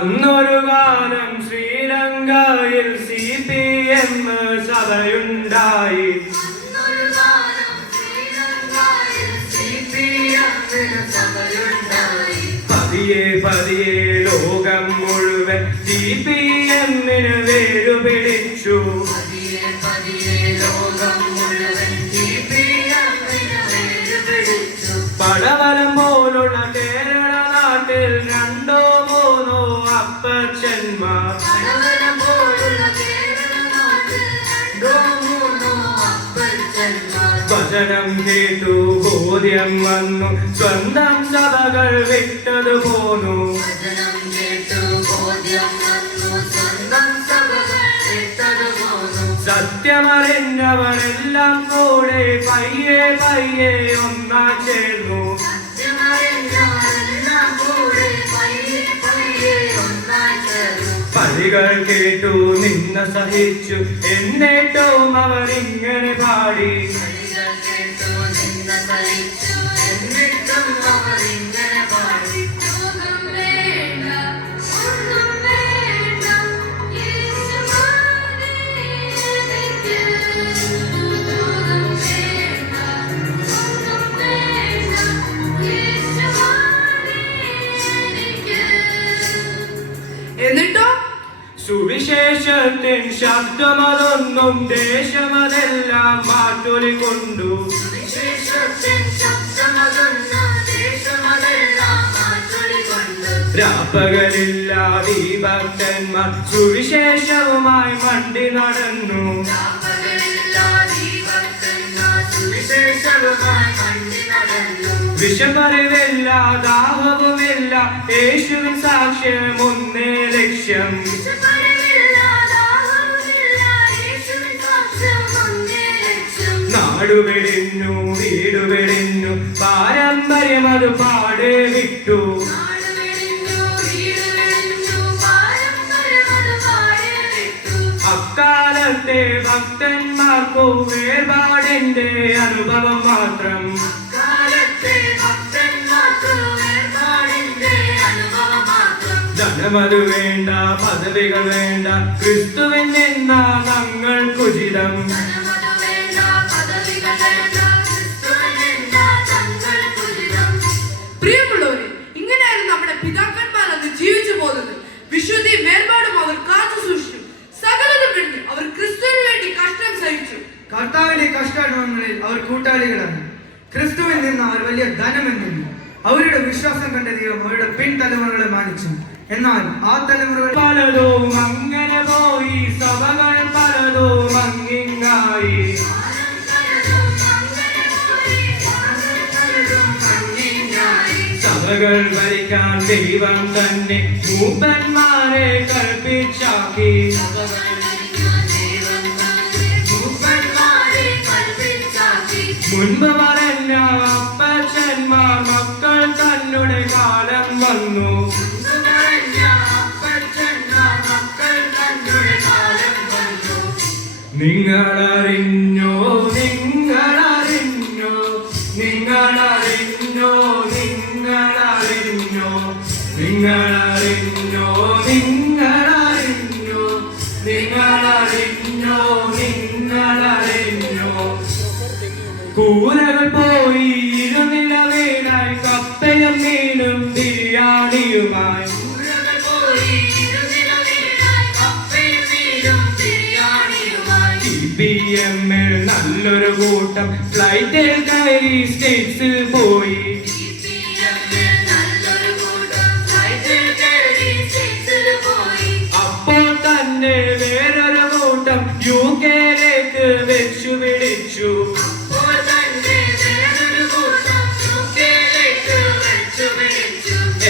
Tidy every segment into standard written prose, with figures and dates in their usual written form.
അന്നൊരു കാലം ശ്രീലങ്കയിൽ CPM സഭയുണ്ടായി. പതിയെ പതിയെ ലോകം മുഴുവൻ CPM-ന് വേരുപിടിച്ചു. പടവലം പോലുള്ള കേരള നാട്ടിൽ 2-3 അപ്പച്ചന്മാർ വചനം കേട്ടു ബോധ്യം വന്നു, സ്വന്തം സഭകൾ വിട്ടതു പോന്നു. സത്യമറിഞ്ഞവരെല്ലാം കൂടെ പയ്യെ പയ്യെ ഒന്നാ ചേർന്നു. പലികൾ കേട്ടു നിന്ന സഹിച്ചു, എന്നിട്ടും അവരിങ്ങനെ പാടി. എന്നിട്ടോ സുവിശേഷത്തിൻ ശബ്ദമതൊന്നും ദേശമതെല്ലാം മാറ്റൊലിക്കൊണ്ടു. രാപ്പകലില്ലാതെ ഭക്തന്മാർ സുവിശേഷവുമായി മണ്ടി നടന്നു. വിഷമറിവില്ല, ദാഹവുമില്ല, യേശുവിൻ സാക്ഷ്യം ഒന്നേ ലക്ഷ്യം. നാടുവെടിഞ്ഞു വീടുവെടിഞ്ഞു, പാരമ്പര്യം അത് പാടെ വിട്ടു. അക്കാലത്തെ ഭക്തന്മാർക്കു വേർപാടിന്റെ അനുഭവം മാത്രം. ധനമത് വേണ്ട, പദവികൾ വേണ്ട, ക്രിസ്തുവിൻ നിന്ന തങ്ങൾക്കുചിതം. പ്രിയമുള്ളവരെ, ഇങ്ങനെയായിരുന്നു നമ്മുടെ പിതാക്കന്മാർ അന്ന് ജീവിച്ചു പോകുന്നത്. വിശുദ്ധി വേർപാടും അവർ കാത്തു സൂക്ഷിച്ചു. സകലതും കഴിഞ്ഞ് അവർ ക്രിസ്തുവിന് വേണ്ടി കഷ്ടം സഹിച്ചു. കർത്താവിന്റെ കഷ്ടാനുഭവങ്ങളിൽ അവർ കൂട്ടാളികളാണ്. ക്രിസ്തുവിൽ നിന്ന് അവർ വലിയ ധനമെന്നു. അവരുടെ വിശ്വാസം കണ്ട ദൈവം അവരുടെ പിൻതലമുറകളെ മാനിച്ചു. എന്നാൽ ആ തലമുറകൾ പലതും അങ്ങനെ പോയി, സഭകൾ പലതും അങ്ങിങ്ങായി. സഭകൾ ഭരിക്കാൻ ദൈവം തന്നെ മൂപ്പന്മാരെ കൽപ്പിച്ചാക്കി. മുൻപ് പറഞ്ഞ അപ്പച്ചന്മാർ മക്കൾ തന്നെ കാലം വന്നു. നിങ്ങളറിഞ്ഞോ നിങ്ങളറിഞ്ഞോ നിങ്ങളറിഞ്ഞോ നിങ്ങളറിഞ്ഞോ നിങ്ങളറിഞ്ഞോ നിങ്ങളറിഞ്ഞോ നിങ്ങളറിഞ്ഞോ നിങ്ങളറിഞ്ഞോ കൂരകൾ പോയി ഇരുനില വീടായി, കപ്പയും മീനും ബിരിയാണിയുമായി. CPM-ൽ നല്ലൊരു കൂട്ടം ഫ്ലൈറ്റിൽ കയറി സ്റ്റേറ്റ്സിൽ പോയി. അപ്പോൾ തന്നെ വേറൊരു കൂട്ടം UK-യിലേക്ക് വെച്ചു പിടിച്ചു.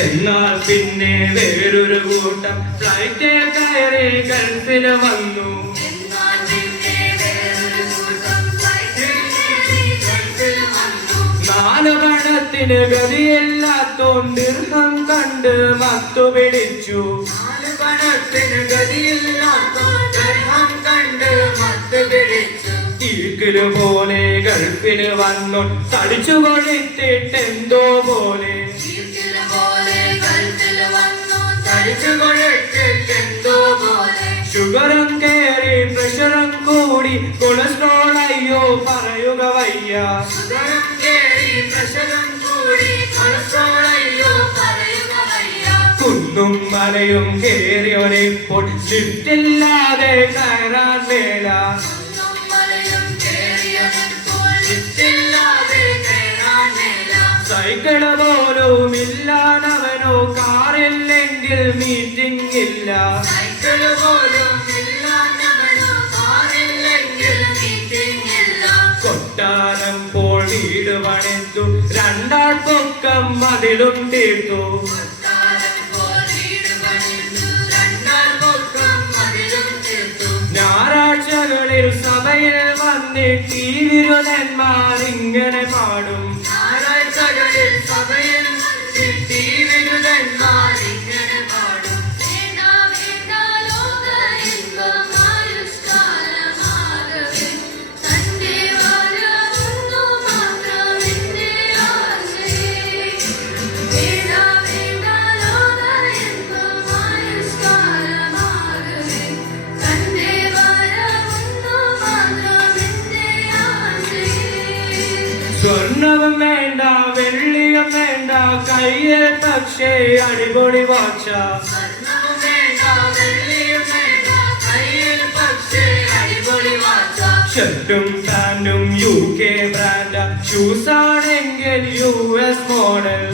എന്നാൽ പിന്നെ വേറൊരു കൂട്ടം ഫ്ലൈറ്റിൽ കയറി ഗൾഫിൽ വന്നു. നാലുപണത്തിന് ഗതിയില്ലാത്തോൻ ദിർഹം കണ്ട് മത്തു പിടിച്ചു. ഈക്കില് പോലെ ഗൾഫിന് വന്നു, തടിച്ചു കൊളിത്തിട്ടെന്തോ പോലെ. ഷുഗറും കേറി പ്രഷറും കൂടി കൊളസ്ട്രോൾ അയ്യോ പറയുക വയ്യ. കുന്നും മലയും കേറിയൊരിപ്പോൾ ലിഫ്റ്റില്ലാതെ കയറാൻ മേല. സൈക്കിള് പോലും ഇല്ലാതവനോ കാറില്ലെങ്കിൽ മീറ്റിംഗ് ഇല്ല. കൊട്ടാരം പോൾ വീട് പണിതു രണ്ടാൾ പൊക്കം മതിലും തീർത്തു. ഞായറാഴ്ചകളിൽ സഭയിൽ വന്നിട്ട് ഈ വിരുദ്ധന്മാർ ഇങ്ങനെ പാടും. സ്വർണവും വേണ്ട വെള്ളിയും വേണ്ട കയ്യിൽ പക്ഷേ അടിപൊളി വാച്ച. ഷർട്ടും പാന്റും UK ബ്രാൻഡ, ഷൂസ് ആണെങ്കിൽ US മോഡൽ.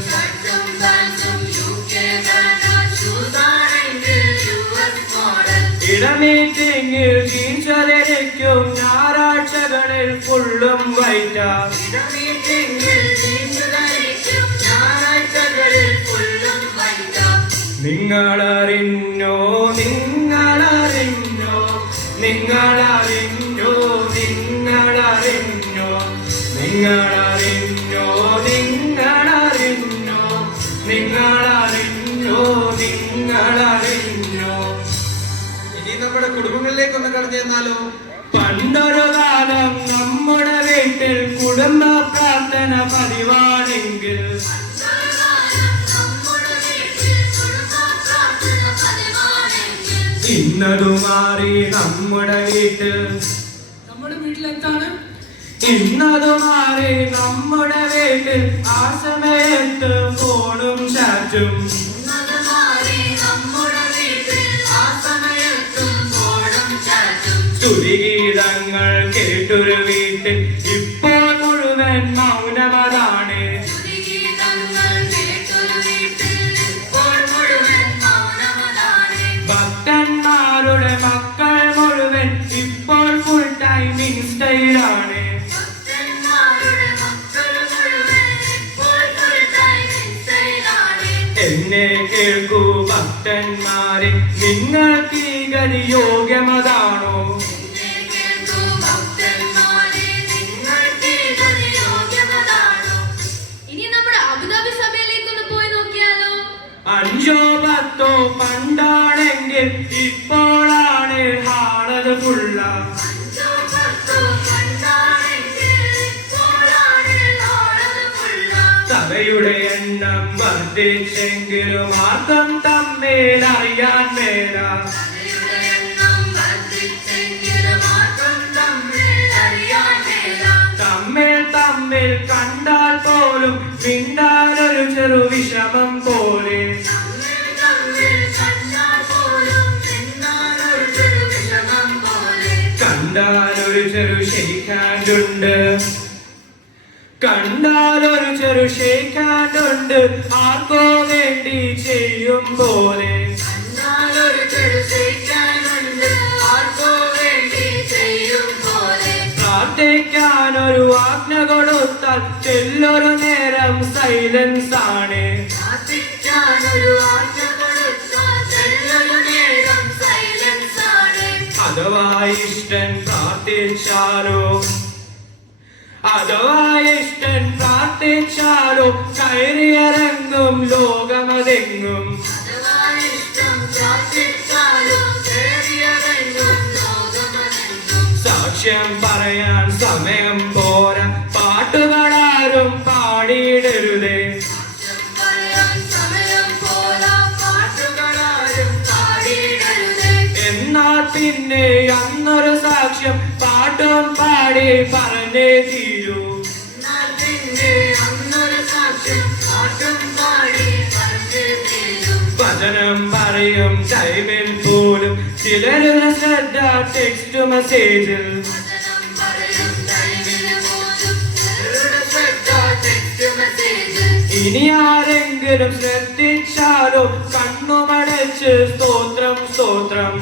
ഇടമീറ്റിംഗിൽ ജീൻസ് ധരിക്കും, ഞായറാഴ്ചകളിൽ ഫുള്ളും വൈറ്റ. നിങ്ങളറിഞ്ഞോ നിങ്ങളറിഞ്ഞോ നിങ്ങളറിഞ്ഞോ നിങ്ങളറിഞ്ഞോ നിങ്ങളറിഞ്ഞോ നിങ്ങളറിഞ്ഞോ നിങ്ങളറിഞ്ഞോ നിങ്ങളറിഞ്ഞോ. ഇനി നമ്മുടെ കുടുംബങ്ങളിലേക്കൊന്ന് കടന്നു ചെന്നാലോ? പണ്ടൊരു കാലം നമ്മുടെ വീട്ടിൽ കുടുംബ പ്രാർത്ഥന പതിവാണെങ്കിൽ ഇന്നതു മാറി നമ്മുടെ വീട്ടിൽ. ഇന്നതു മാറി നമ്മുടെ വീട്ടിൽ ആ സമയത്ത് ഫോണും ചാറ്റും. സ്തുതിഗീതങ്ങൾ കേട്ടൊരു വീട്ടിൽ ഇപ്പോൾ മുഴുവൻ മൗനമതാണ്. ഭക്തന്മാരുടെ മക്കൾ മുഴുവൻ ഇപ്പോൾ ഫുൾ ടൈം ഇൻസ്റ്റയിലാണ്. എന്നെ കേൾക്കൂ ഭക്തന്മാരെ, നിങ്ങൾക്ക് ഈ ഗതി യോഗ്യമതാണോ? അഞ്ചോ പത്തോ പണ്ടാണെങ്കിൽ ഇപ്പോഴാണ് ഹാളത് ഫുള്ള. സഭയുടെ എണ്ണം വർദ്ധിച്ചെങ്കിലും ആർക്കും തമ്മിൽ അറിയാൻ മേല. തമ്മിൽ തമ്മിൽ കണ്ടാൽ പോലും മിണ്ടാനൊരു ചെറു വിഷമം പോലെ. കണ്ടാലൊരു ചെറു ഷെയ്ക്കാൻഡുണ്ട്, കണ്ടാലൊരു ചെറു ഷെയ്ക്കാൻഡുണ്ട്, ആർക്കോ വേണ്ടി ചെയ്യും പോലെ. പ്രാർത്ഥിക്കാനൊരു ആജ്ഞ കൊടുത്താൽ ചെല്ലൊരു നേരം സൈലൻസ് ആണ്. അഥവാ ഇഷ്ടൻ പ്രാർത്ഥിച്ചാലോ, അഥവാ ഇഷ്ടൻ പ്രാർത്ഥിച്ചാലോ കയറിയിറങ്ങും ലോകമതെങ്ങും. സാക്ഷ്യം പറയാൻ സമയം പോരാ, പാട്ടുകളാരും പാടിയിടരുതേ. പിന്നെ അന്നൊരു സാക്ഷ്യം പാട്ടും പാടി പറഞ്ഞേ തീരൂ. വചനം പറയും ടൈമിൽ പോലും ചിലരുടെ ശ്രദ്ധ ടെക്സ്റ്റ് മെസ്സേജിൽ. ഇനി ആരെങ്കിലും ശ്രദ്ധിച്ചാലോ കണ്ണുമടച്ച് സ്തോത്രം സ്തോത്രം.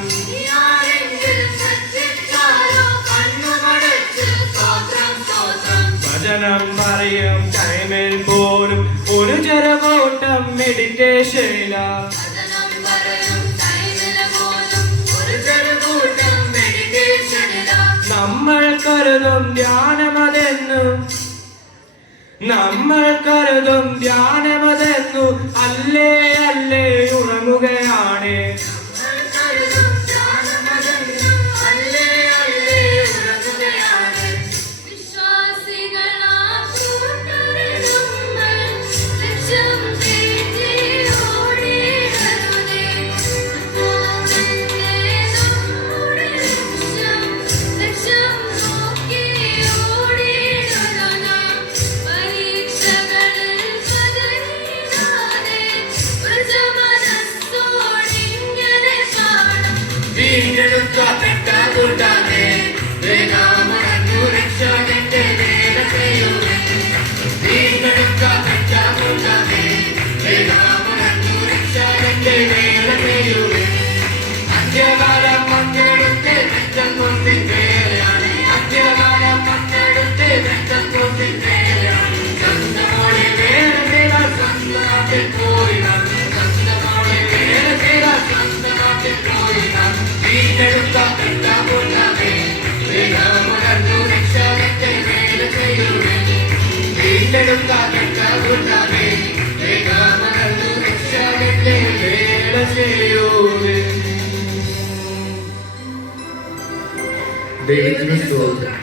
വചനം പറയും ടൈമിൽ പോലും ഒരു ചെറുകൂട്ടം മെഡിറ്റേഷനില. നമ്മൾ കരുതും ധ്യാനമതെന്നു അല്ലേ അല്ലേ ഉറങ്ങുകയാണ്. ദൈവത്തിന് സ്തോത്രം.